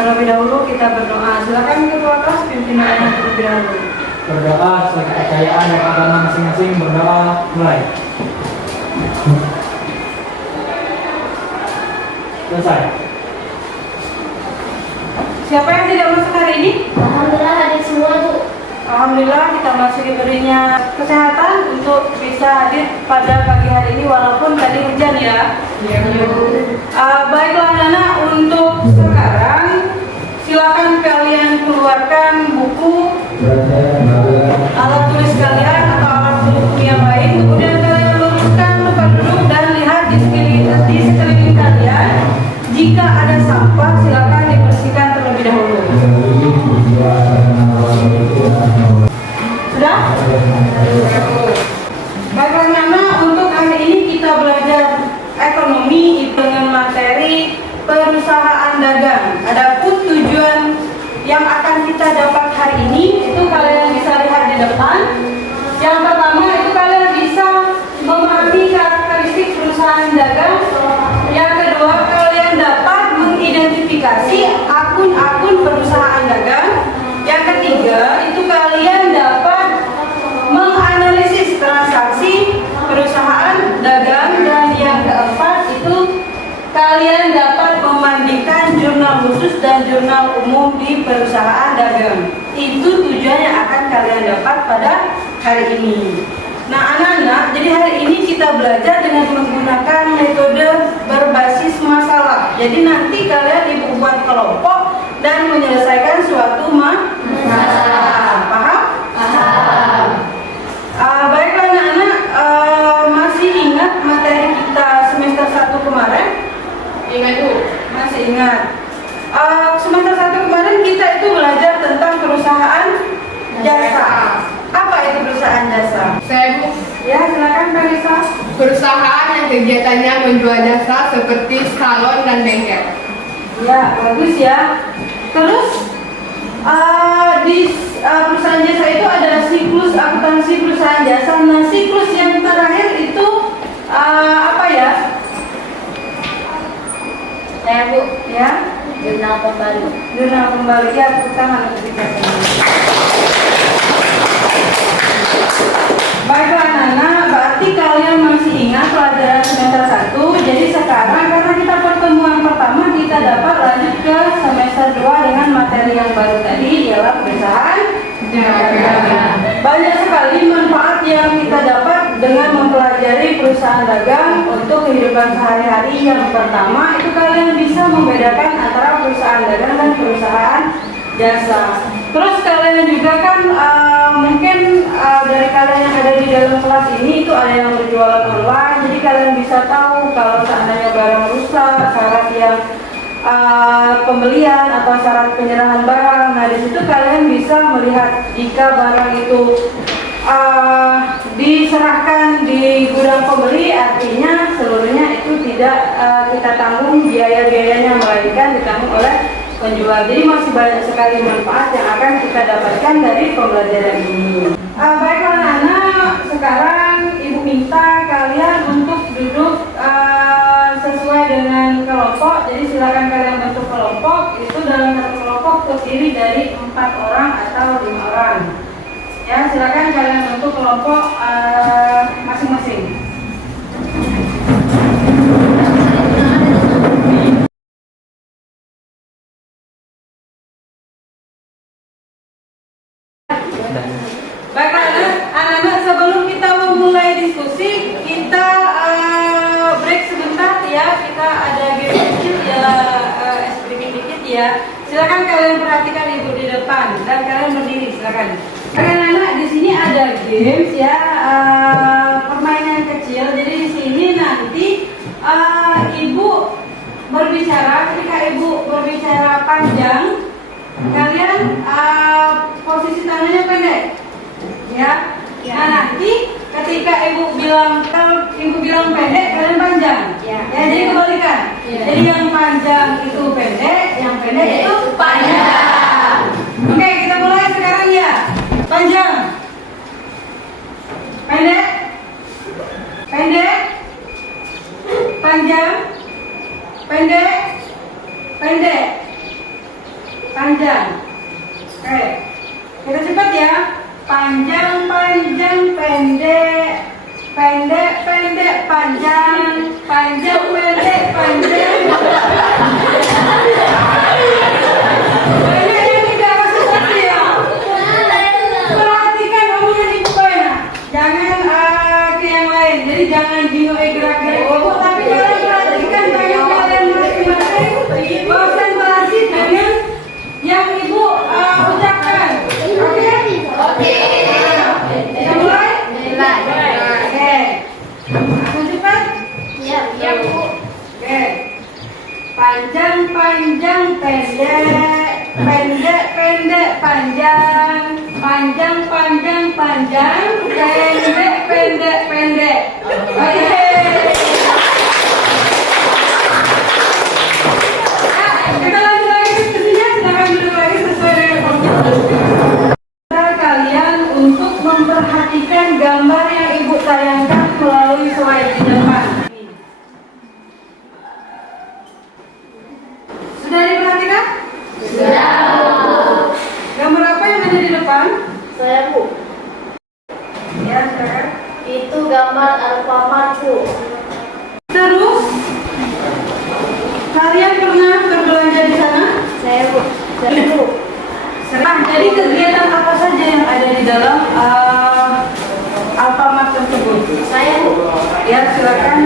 Terlebih dahulu kita berdoa. Silakan ketua kelas pimpinannya terlebih dahulu. Berdoa sebagai kepercayaan dan agama masing-masing. Berdoa mulai. Selesai. Siapa yang tidak masuk hari ini? Alhamdulillah hadir semua, Bu. Alhamdulillah kita masih diberinya kesehatan untuk bisa hadir pada pagi hari ini walaupun tadi hujan ya. Baiklah anak-anak, untuk sekarang silakan kalian keluarkan buku, alat tulis kalian atau alat tulis yang lain. Kemudian kalian luruskan tempat duduk dan lihat di sekeliling kalian. Jika ada sampah silakan dibersihkan terlebih dahulu. Sudah? Baiklah anak-anak, untuk hari ini kita belajar ekonomi dengan materi perusahaan dagang. Adapun tujuan yang akan kita dapat hari ini itu kalian bisa lihat di depan. Yang pertama itu kalian bisa memahami karakteristik perusahaan dagang. Yang kedua kalian dapat mengidentifikasi akun-akun perusahaan dagang. Yang ketiga itu kalian dapat menganalisis transaksi perusahaan dagang. Dan yang keempat itu kalian dapat membandingkan jurnal khusus dan jurnal umum di perusahaan dagang. Itu tujuan yang akan kalian dapat pada hari ini. Nah anak-anak, jadi hari ini kita belajar dengan menggunakan metode berbasis masalah. Jadi nanti kalian ibu buat kelompok dan menyelesaikan suatu masalah. Paham? Paham. Baiklah anak-anak, masih ingat materi kita semester 1 kemarin? Ingat, Bu. Masih ingat. Semester 1 kemarin kita itu belajar tentang perusahaan jasa. Apa itu perusahaan jasa? Saya, Bu. Ya, silakan Kak Risa. Perusahaan yang kegiatannya menjual jasa seperti salon dan bengkel. Ya, bagus ya. Terus di perusahaan jasa itu ada siklus akuntansi perusahaan jasa. Nah, siklus yang terakhir itu apa ya? Saya, Bu. Ya, Jurnal kembali. jurnal kembali ya, tepuk tangan untuk kita semua. Baiklah anak-anak, berarti kalian masih ingat pelajaran semester 1. Jadi sekarang karena kita pertemuan pertama, kita dapat lanjut ke semester 2 dengan materi yang baru tadi, ialah perusahaan dagang. Banyak sekali manfaat yang kita dapat dengan mempelajari perusahaan dagang untuk kehidupan sehari-hari. Yang pertama itu kalian bisa membedakan antara perusahaan dagang dan perusahaan jasa. Terus kalian juga kan mungkin dari kalian yang ada di dalam kelas ini itu ada yang berjualan online. Jadi kalian bisa tahu kalau seandainya barang rusak, syarat yang pembelian atau syarat penyerahan barang. Nah di situ kalian bisa melihat jika barang itu diserahkan di gudang pembeli, artinya seluruhnya itu tidak kita tanggung biaya-biayanya, melainkan ditanggung oleh penjual. Jadi masih banyak sekali manfaat yang akan kita dapatkan dari pembelajaran ini. Baiklah anak-anak, sekarang Ibu minta kalian untuk duduk sesuai dengan kelompok. Jadi silakan kalian bentuk kelompok. Itu dalam satu kelompok terdiri dari 4 orang atau 5 orang. Ya, silakan kalian bentuk kelompok masing-masing. Baiklah anak-anak, sebelum kita memulai diskusi, kita break sebentar ya. Kita ada game kecil ya, es krim dikit ya. Silakan kalian perhatikan ibu di depan dan kalian berdiri silakan. Anak-anak, di sini ada games ya, permainan kecil. Jadi di sini nanti ibu berbicara, ketika ibu berbicara panjang, kalian posisi tangannya pendek, ya. Nah nanti ketika ibu bilang pendek, kalian panjang, ya. Jadi kebalikan. Jadi yang panjang itu pendek, yang pendek itu panjang. Oke, kita mulai sekarang ya. Panjang, pendek, pendek, panjang, pendek, pendek. panjang. Oke, kita cepat ya. Panjang, panjang, pendek, pendek, pendek, panjang, panjang, pendek, panjang. Banyak yang tidak masuk hati ya. Perhatikan omongan ibu kalian. Jangan ke yang lain. Jadi jangan gerak-gerak ibu, tapi kalian perhatikan tangan kalian masing-masing. Konsentrasi dengan yang ibu ucapkan. Oke? Oke. Kita mulai? Mulai. Oke. Aku cepat? Iya, iya Bu. Oke. Panjang, panjang, pendek, pendek, pendek, panjang, panjang, panjang, panjang, pendek, pendek, pendek. Oke. Nah, kita lanjut lagi diskusinya. Silakan duduk lagi sesuai dengan komentar. Kalian untuk memperhatikan gambar yang ibu tayangkan melalui slide di depan. Sudah diperhatikan? Sudah. Gambar apa yang ada di depan? Saya Bu, Ya, silakan. itu gambar Alfamart Bu. Terus, kalian pernah berbelanja di sana? Saya Bu, saya Bu. Nah, jadi kegiatan apa saja yang ada di dalam Alfamart tersebut? Saya Bu. Ya, silakan.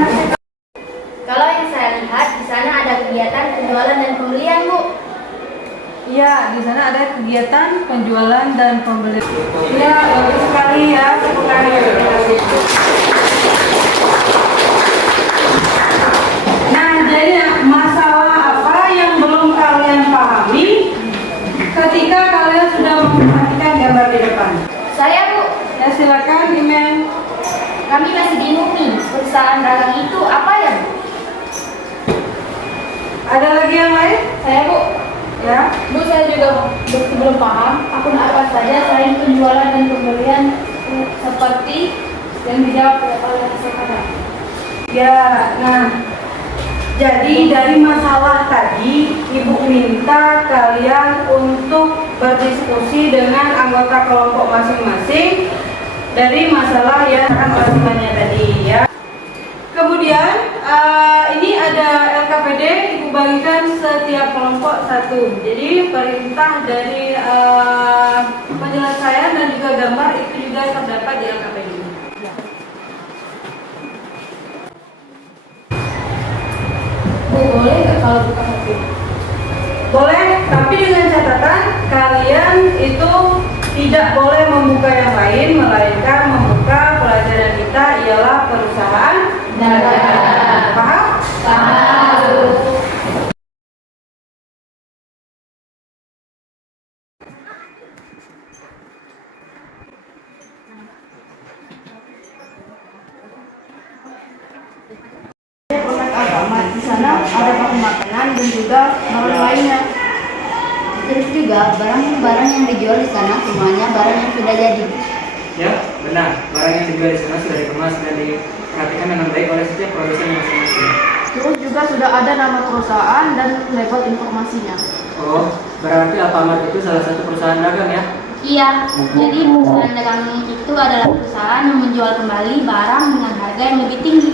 Kalau yang saya lihat di sana ada kegiatan penjualan dan pembelian Bu. Ya, di sana ada kegiatan penjualan dan pembelian. Ya, bagus sekali ya. Tepuk tangan yang kita kasih. Nah, jadi masalah apa yang belum kalian pahami ketika kalian sudah memperhatikan gambar di depan? Saya Bu, Ya, silakan, Imen. kami masih bingung nih, perusahaan dagang itu apa ya Bu? Ada lagi yang lain? Saya Bu, Ya. Bu saya juga belum paham akun apa saja selain penjualan dan pembelian seperti yang dijawab oleh saya. Ya, nah, jadi dari masalah tadi, Ibu minta kalian untuk berdiskusi dengan anggota kelompok masing-masing dari masalah yang akan masing-masing tadi ya. Kemudian ini ada LKPD, Ibu bagikan setiap kelompok satu. Jadi perintah dari penyelesaian dan juga gambar itu juga terdapat di LKPD. Bu, boleh nggak kalau buka HP? Boleh, tapi dengan catatan kalian itu tidak boleh membuka yang lain, melainkan membuka pelajaran kita ialah perusahaan dagang. Paham? Tahu. Alfamart di sana ada paket makanan dan juga barang lainnya. Terus juga barang-barang yang dijual di sana semuanya barang yang sudah jadi. Ya, benar. Barang yang dijual di sana sudah dikemas dan diperhatikan dengan baik oleh setiap produsen masing-masing. Terus juga sudah ada nama perusahaan dan label informasinya. Oh, berarti Alfamart itu salah satu perusahaan dagang ya? Iya, jadi perusahaan dagang itu adalah perusahaan yang menjual kembali barang dengan harga yang lebih tinggi.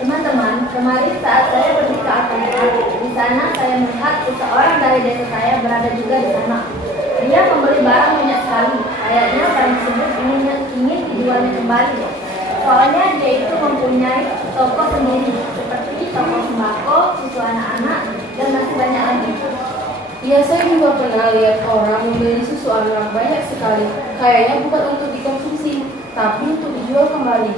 Teman-teman, kemarin saat saya pergi ke Alfamart, di sana saya melihat seseorang dari desa saya berada juga di sana. Dia membeli barang banyak sekali. Kayaknya barang tersebut ingin dijualnya kembali. Soalnya dia itu mempunyai toko sendiri, seperti toko sembako, susu anak-anak, dan masih banyak lagi. Ya, saya juga pernah lihat orang membeli susu anak banyak sekali. Kayaknya bukan untuk dikonsumsi, tapi untuk dijual kembali.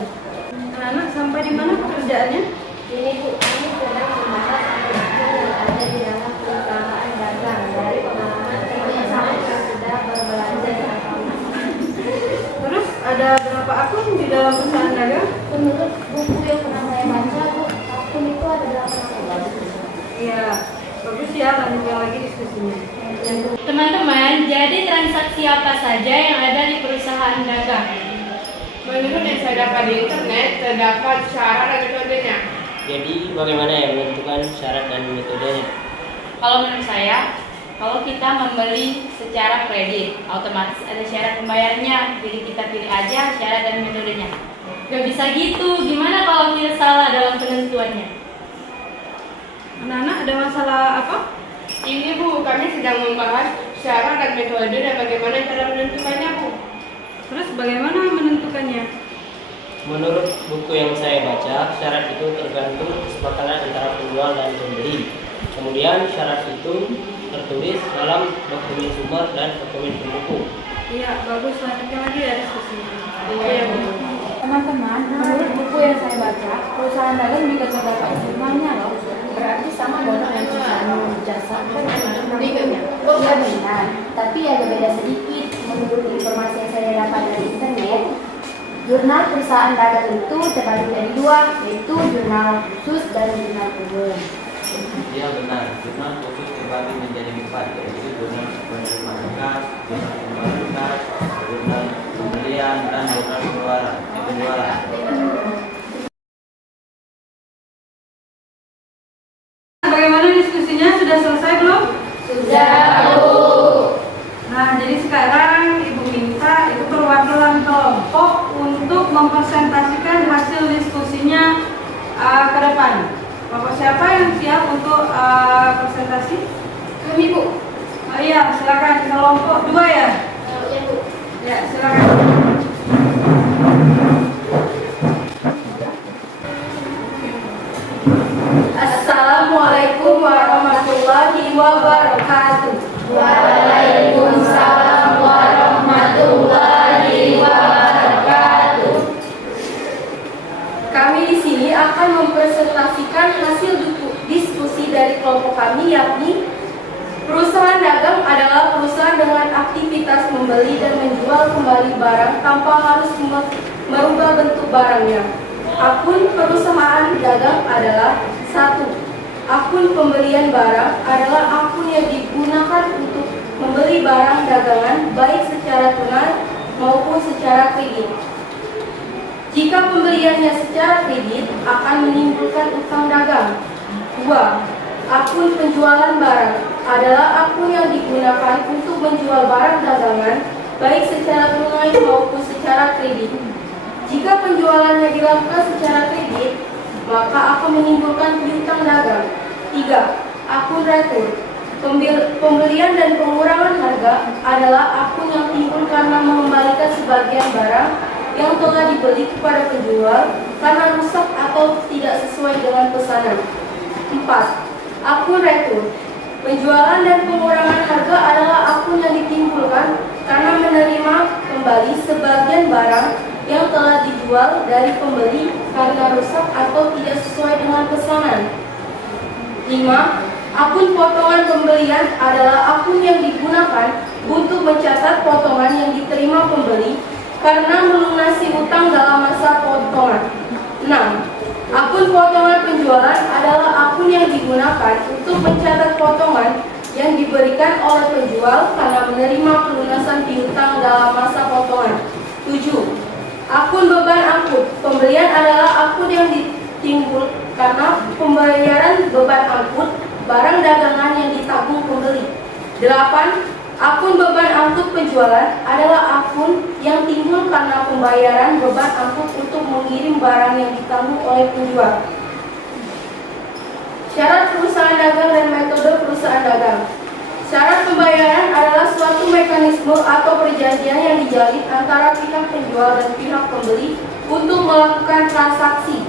Anak sampai di mana pekerjaannya? Ini Bu, kami sedang membahas isu yang ada di dalam perusahaan dagang dari pengalaman teman-teman yang sudah berbelanja di Alfamart. Terus ada berapa akun di dalam perusahaan dagang? Menurut buku yang pernah saya baca, Bu, akun itu ada 8 akun. Iya, bagus ya, lanjutkan lagi diskusinya. Teman-teman, jadi transaksi apa saja yang ada di perusahaan dagang? Menurut yang saya dapat di internet, terdapat syarat dan metodenya. Jadi bagaimana ya menentukan syarat dan metodenya? Kalau menurut saya, kalau kita membeli secara kredit, otomatis ada syarat pembayarannya. Jadi kita pilih aja syarat dan metodenya. Gak bisa gitu. Gimana kalau kita salah dalam penentuannya? Anak-anak ada masalah apa? Ini Bu, kami sedang membahas syarat dan metode dan bagaimana cara menentukannya Bu. Terus bagaimana menentukannya? Menurut buku yang saya baca, syarat itu tergantung kesepakatan antara penjual dan pembeli. Kemudian syarat itu tertulis dalam dokumen sumber dan dokumen pendukung. Iya, bagus. Lanjutkan lagi ya diskusi. Iya Bu. Teman-teman, menurut buku yang saya baca, perusahaan dagang juga terdapat jurnalnya loh. Berarti sama dong dengan perusahaan jasa. Iya benar, tapi agak beda sedikit. Menurut informasi yang saya dapat dari internet, jurnal perusahaan dagang itu terbagi dari dua, yaitu jurnal khusus dan jurnal umum. Iya benar, jurnal khusus terbagi menjadi 4, yaitu jurnal penerimaan kas, jurnal pengeluaran kas, jurnal pembelian, dan jurnal penjualan. Bagaimana diskusinya? Sudah selesai belum? Sudah, Bu. Nah, jadi sekarang Ibu minta itu perwakilan kelompok untuk mempresentasikan hasil diskusinya ke depan. Bapak siapa yang siap untuk presentasi? Kami Bu. Oh iya, silakan kelompok 2 ya. Ya, Bu. Ya, silakan. Assalamualaikum warahmatullahi wabarakatuh. Waalaikumsalam warahmatullahi wabarakatuh. Kami di sini akan mempresentasikan hasil diskusi dari kelompok kami, yakni perusahaan dagang adalah perusahaan dengan aktivitas membeli dan menjual kembali barang tanpa harus merubah bentuk barangnya. Akun perusahaan dagang adalah 1. Akun pembelian barang adalah akun yang digunakan untuk membeli barang dagangan baik secara tunai maupun secara kredit. Jika pembeliannya secara kredit akan menimbulkan utang dagang. 2. Akun penjualan barang adalah akun yang digunakan untuk menjual barang dagangan baik secara tunai maupun secara kredit. Jika penjualannya dilakukan secara kredit, maka akan menimbulkan piutang dagang. 3. Akun retur. Pembelian dan pengurangan harga adalah akun yang timbul karena mengembalikan sebagian barang yang telah dibeli kepada penjual karena rusak atau tidak sesuai dengan pesanan. 4. Akun retur. Penjualan dan pengurangan harga adalah akun yang ditimbulkan karena menerima kembali sebagian barang yang telah dijual dari pembeli karena rusak atau tidak sesuai dengan pesanan. 5. Akun potongan pembelian adalah akun yang digunakan untuk mencatat potongan yang diterima pembeli karena melunasi utang dalam masa potongan. 6. Akun potongan penjualan adalah akun yang digunakan untuk mencatat potongan yang diberikan oleh penjual karena menerima pelunasan piutang dalam masa potongan. 7. Akun beban angkut. Pembelian adalah akun yang ditimbul karena pembayaran beban angkut barang dagangan yang ditanggung pembeli. 8. Akun beban angkut penjualan adalah akun yang timbul karena pembayaran beban angkut untuk mengirim barang yang ditanggung oleh penjual. Syarat perusahaan dagang dan metode perusahaan dagang. Syarat pembayaran adalah suatu mekanisme atau perjanjian yang dijalin antara pihak penjual dan pihak pembeli untuk melakukan transaksi.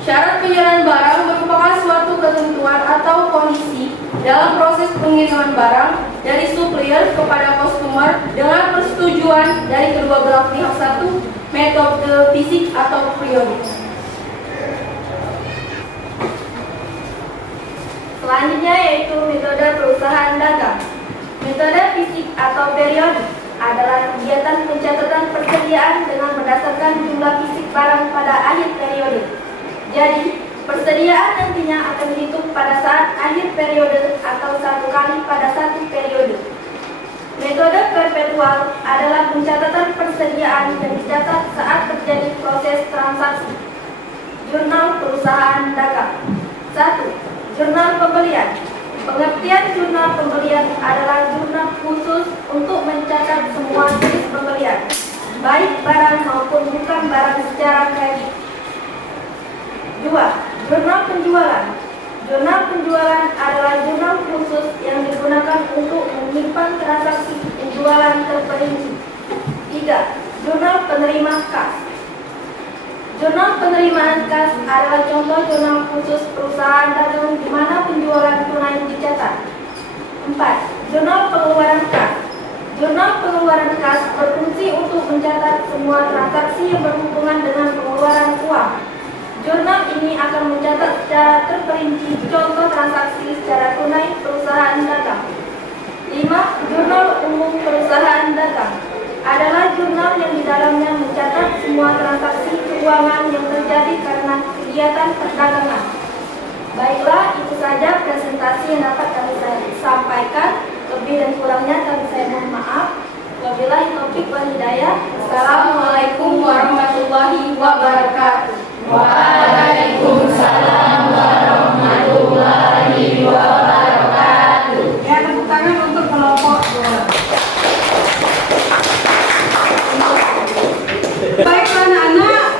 Syarat penyerahan barang merupakan suatu ketentuan atau kondisi dalam proses pengiriman barang dari supplier kepada customer dengan persetujuan dari kedua belah pihak. 1. Metode fisik atau periodik. Selanjutnya yaitu metode perusahaan dagang. Metode fisik atau periodik adalah kegiatan pencatatan persediaan dengan berdasarkan jumlah fisik barang pada akhir periode. Jadi, persediaan nantinya akan dihitung pada saat akhir periode atau 1 kali pada 1 periode. Metode perpetual adalah pencatatan persediaan yang dicatat saat terjadi proses transaksi. Jurnal perusahaan dagang. 1. Jurnal pembelian. Pengertian jurnal pembelian adalah jurnal khusus untuk mencatat semua jenis pembelian, baik barang maupun bukan barang secara kredit. 2. Jurnal penjualan. Jurnal penjualan adalah jurnal khusus yang digunakan untuk menyimpan transaksi penjualan terperinci. 3. Jurnal penerima kas. Jurnal penerimaan kas adalah contoh jurnal khusus perusahaan dagang di mana penjualan tunai dicatat. 4. Jurnal pengeluaran kas. Jurnal pengeluaran kas berfungsi untuk mencatat semua transaksi yang berhubungan dengan pengeluaran uang. Jurnal ini akan mencatat secara terperinci contoh transaksi secara tunai perusahaan dagang. 5. Jurnal umum perusahaan dagang adalah jurnal yang di dalamnya mencatat semua transaksi keuangan yang terjadi karena kegiatan perdagangan. Baiklah, itu saja presentasi yang dapat kami sampaikan. Lebih dan kurangnya kami mohon maaf. Wabillahi taufiq wal hidayah. Assalamualaikum warahmatullahi wabarakatuh. Waalaikumsalam warahmatullahi wabarakatuh. Ya, tepuk tangan untuk kelompok 2. Baik anak-anak,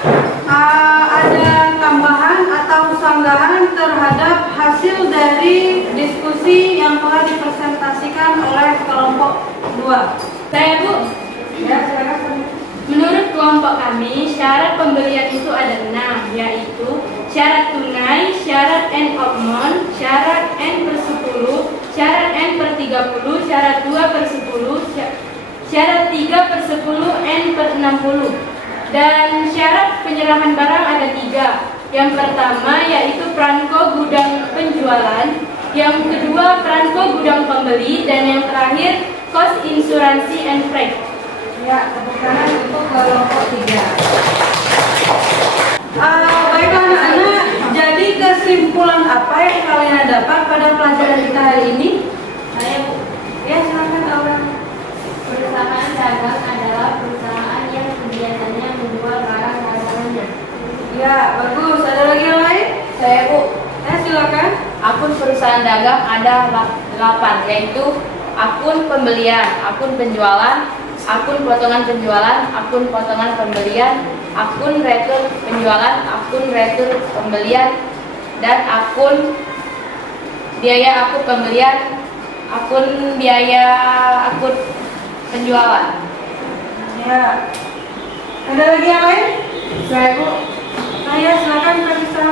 ada tambahan atau sanggahan terhadap hasil dari diskusi yang telah dipresentasikan oleh kelompok 2. Saya Bu, Ya, silakan. menurut kelompok kami syarat pembelian itu ada 6, yaitu syarat tunai, syarat N/, syarat N/10, syarat N/30, syarat 2/10, syarat 3/10, N/60. Dan syarat penyerahan barang ada 3. Yang pertama yaitu Pranko gudang penjualan, yang kedua Pranko gudang pembeli, dan yang terakhir cost insuransi and freight. Ya, tepuk tangan untuk kelompok 3. Baiklah anak-anak, jadi kesimpulan apa yang kalian dapat pada pelajaran kita hari ini? Saya Bu, Ya, silakan Aura. perusahaan dagang adalah perusahaan yang biasanya menjual barang harga rendah. Ya, bagus. Ada lagi yang lain? Saya Bu, Ya, silakan. akun perusahaan dagang ada 8, yaitu akun pembelian, akun penjualan, akun potongan penjualan, akun potongan pembelian, akun retur penjualan, akun retur pembelian, dan akun biaya akun pembelian, akun biaya akun penjualan. Ya. Ada lagi yang lain? Saya Bu, Ya, silakan Kak Bisa.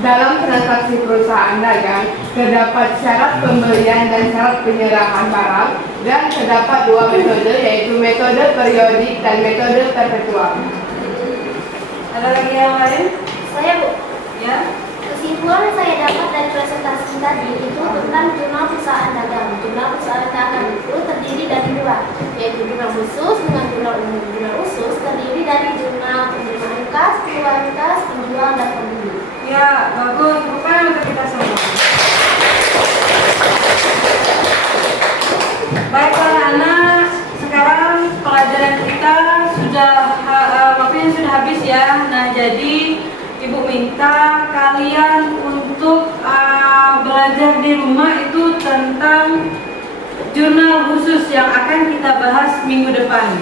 dalam transaksi perusahaan dagang terdapat syarat pembelian dan syarat penyerahan barang, dan terdapat 2 metode, yaitu metode periodik dan metode perpetual. Ada lagi yang lain? Saya Bu, Ya. kesimpulan yang saya dapat dari presentasi tadi itu tentang jurnal perusahaan dagang. Jurnal perusahaan dagang itu terdiri dari 2, yaitu jurnal khusus dengan jurnal umum. Jurnal khusus terdiri dari jurnal penerimaan kas, pengeluaran kas, penjual, dan pembeli. Ya, bagus. Bukan untuk kita semua. Baiklah anak, sekarang pelajaran kita sudah waktunya sudah habis ya. Nah, jadi Ibu minta kalian untuk belajar di rumah itu tentang jurnal khusus yang akan kita bahas minggu depan.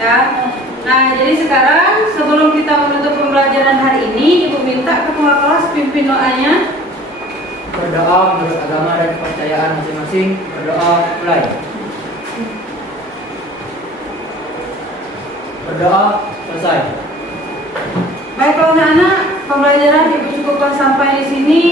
Ya. Nah, jadi sekarang sebelum kita menutup pembelajaran hari ini, Ibu minta ketua kelas pimpin doanya. Berdoa menurut agama dan kepercayaan masing-masing. Berdoa mulai. Berdoa selesai. Baiklah anak-anak, pembelajaran Ibu cukupkan sampai di sini.